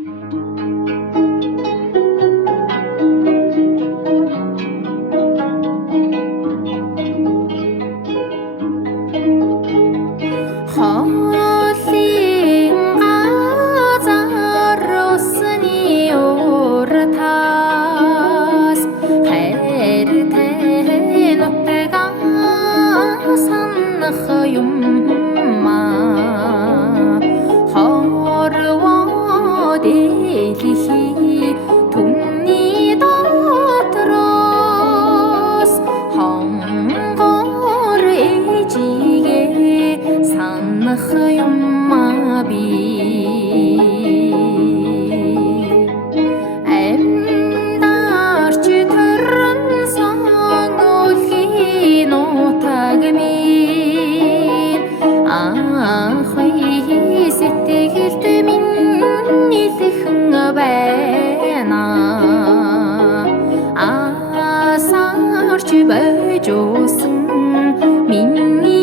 Хоолын газар усны уртаас хайртай нутгаа санах юм хорвоо дэлхий түмний дотроос хонгор ээжигээ санах юм би амьдарч төрөн сонгуулхийн нутаг минь анхны сэтгэлд минь илхэн байна асарч байж усан миний